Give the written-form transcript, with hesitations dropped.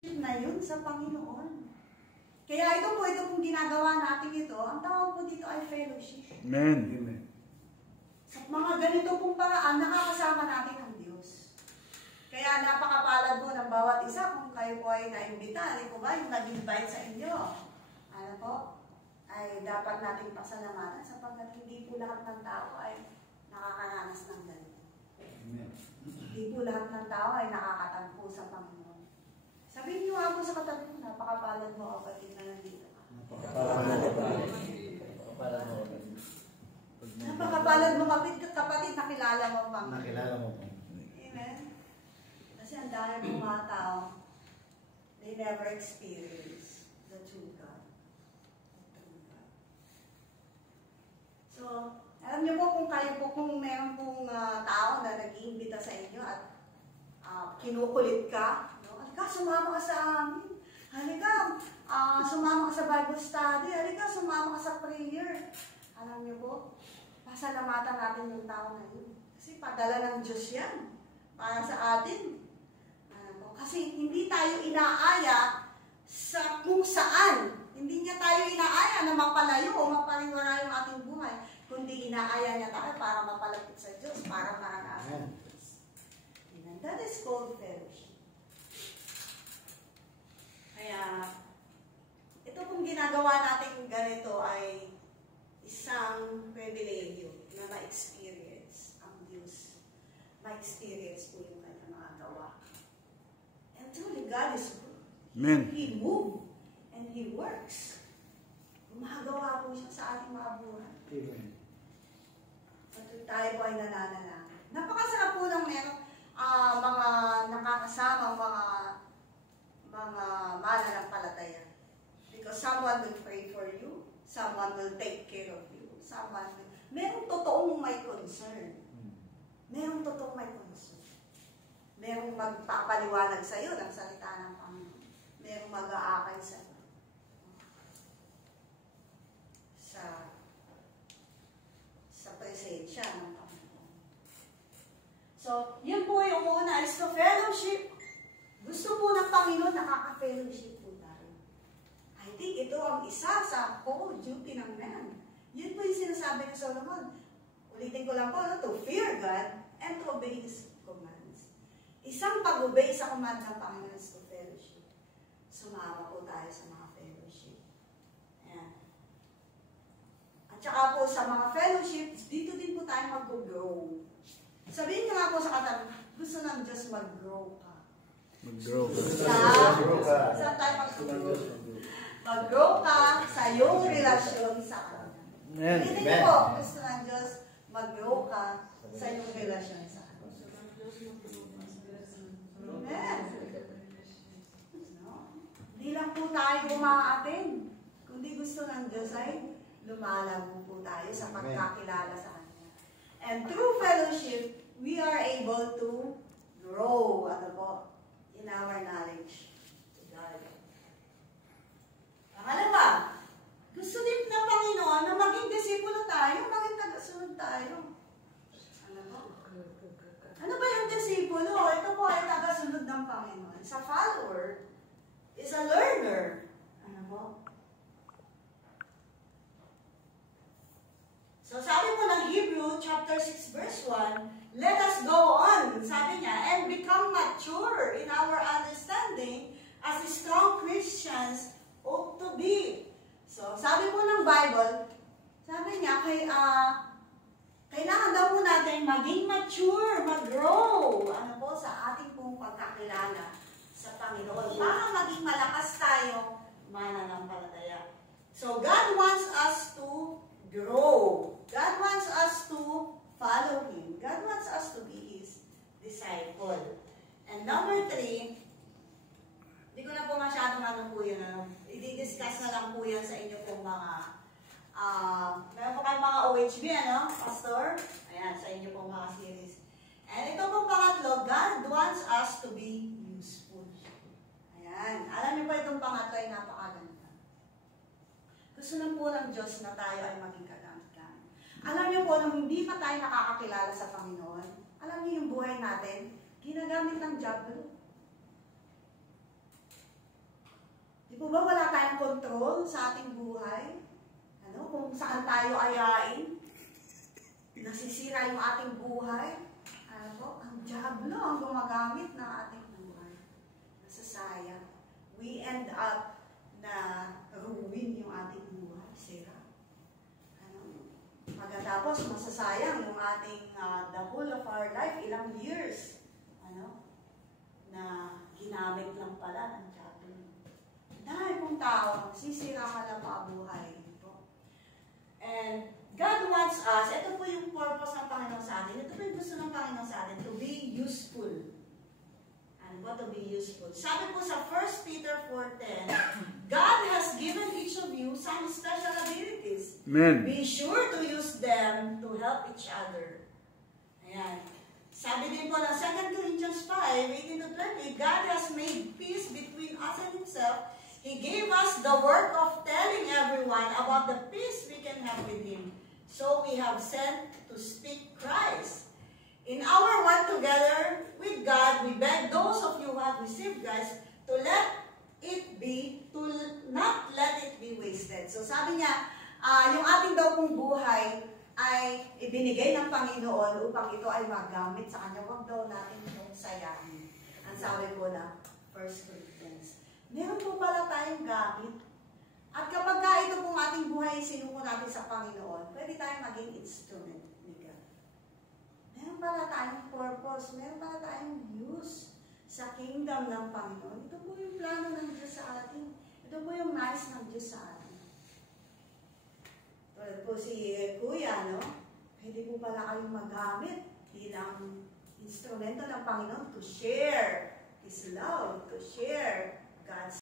na yun sa Panginoon. Kaya ito pong ginagawa natin ito, ang tawag po dito ay fellowship. Amen. Sa mga ganito pong paraan, nakakasama natin ang Diyos. Kaya napakapalad mo ng bawat isa kung kayo po ay naimbita. Hindi po ba yung nag-invite sa inyo? Ano po? Ay dapat natin pasalamatan sapagkat hindi po lahat ng tao ay nakakaranas ng ganito. Hindi po lahat ng tao ay nakakatampo sa Panginoon. Sabihin niyo ako sa katabi mo, napakapalad mo kapatid na nandito ka. Napakapalad mo kapatid, nakilala mo pang. Nakilala mo pang. Amen? Kasi ang dami ng mga tao, they never experience the true God. So, alam niyo po kung kayo po, kung meron pong tao na nag-iimbita sa inyo at kinukulit ka, no? Halika, sumama ka sa amin. Halika, sumama ka sa Bible study. Halika, sumama ka sa prayer. Alam niyo po, pasalamatan natin yung tao na yun. Kasi padala ng Diyos yan para sa atin. Kasi hindi tayo inaaya sa kung saan. Hindi niya tayo inaaya na mapalayo o mapariwara yung ating buhay. Kundi inaaya niya tayo para mapalapit sa Diyos, para maranasan. That is called fellowship. Kaya, ito pong ginagawa natin ganito ay isang pribilegyo na ma-experience ang Diyos. Ma-experience po yung kanyang mga gawa. And truly, God is good. Amen. He moves and He works. Gumagawa po siya sa ating mga buhay. Amen. At tayo po ay nananalangin. Napakasarap po ng merong mga nakakasama, mga mananampalataya. Because someone will pray for you, someone will take care of you, merong totoong may concern. Merong totoong may concern. Merong magpapaliwanag sa iyo ng salita ng Panginoon. Merong mag-aakay sa iyo. Sa presensya ng Panginoon. So, yun po yung una is to fellowship. Gusto po ng Panginoon, nakaka-fellowship po tayo. I think ito ang isa sa whole duty ng man. Yun po yung sinasabi ni Solomon. Ulitin ko lang po, to fear God and to obey His commands. Isang pag-obey sa command ng Panginoon is to fellowship. Sumama po tayo sa mga fellowship. Ayan. At saka po sa mga fellowships, dito din po tayo mag-grow. Sabihin niyo nga po sa katabi, gusto ng Diyos mag-grow ka. Mag-grow. Saan tayo mag-grow? Mag-grow ka sa iyong relasyon sa Kanya. Hindi niyo po, gusto ng Diyos mag-grow ka sa iyong relasyon sa Kanya. Amen. Hindi lang po tayo bumaatin. Kundi gusto ng Diyos ay lumalago po tayo sa pagkakilala sa Kanya. And through fellowship, we are able to grow in our knowledge to God. Pangalawa, gusto din ng Panginoon na maging disipulo tayo, maging tagasunod tayo. Ano ba yung disipulo? Ito po ay tagasunod ng Panginoon. Sa follower is a learner. Ano po? So sabi po ng Hebrew chapter 6 verse 1, let us go on, sabi niya, and become mature in our understanding as strong Christians ought to be. So sabi po ng Bible, sabi niya, kailangan daw po natin maging mature, mag-grow, sa ating pong pagkakilala sa Panginoon para maging malakas tayo mananampalataya. So God wants us to grow. God wants us to follow Him. God wants us to be His disciple. And number 3, hindi ko na po masyadong po yun. I-discuss na lang po yan sa inyo pong mga, meron po kayong mga OHB, Pastor? Ayan, sa inyo pong mga series. And ito pong pangatlo, God wants us to be useful. Ayan. Alam niyo po itong pangatlo ay napakaganda. Gusto lang po ng Diyos na tayo ay maging kagamit. Alam niyo po, nung hindi pa tayo nakakakilala sa Panginoon, alam niyo yung buhay natin, ginagamit ng diablo. po ba wala tayong control sa ating buhay? Ano, kung saan tayo ayain? Nasisira yung ating buhay? Ano po, ang diablo ang gumagamit ng ating buhay. Nasasayang. We end up na ruin yung ating buhay. Sira. Ano? Pagkatapos, masasayang yung ating, the whole of our life, ilang years. Ano? Na ginamit lang pala ng diablo. Dahil kung tao, sisira ka lang buhay. And God wants us, ito po yung purpose ng Panginoon sa atin, ito po yung gusto ng Panginoon sa atin, to be useful. And what to be useful? Sabi po sa 1 Peter 4:10, God has given each of you some special abilities. Amen. Be sure to use them to help each other. Ayan. Sabi din po ng 2 Corinthians 5:18-20, God has made peace between us and Himself. He gave us the work of telling everyone about the peace we can have with Him. So we have sent to speak Christ. In our work together with God, we beg those of you who have received Christ to not let it be wasted. So sabi niya, yung ating daw pong buhay ay ibinigay ng Panginoon upang ito ay magamit sa Kanya. Huwag daw natin itong sayangin. Ang sabi po na 1 Corinthians. Meron po pala tayong gamit. At kapag ito pong ating buhay sinuko natin sa Panginoon, pwede tayong maging instrument ni God. Meron pala tayong purpose, meron pala tayong use sa kingdom ng Panginoon. Ito po yung plano ng Diyos sa atin. Ito po yung nais ng Diyos sa atin. Tulad po si Kuya, no? Pwede po pala kayong magamit bilang instrumento ng Panginoon to share His love, to share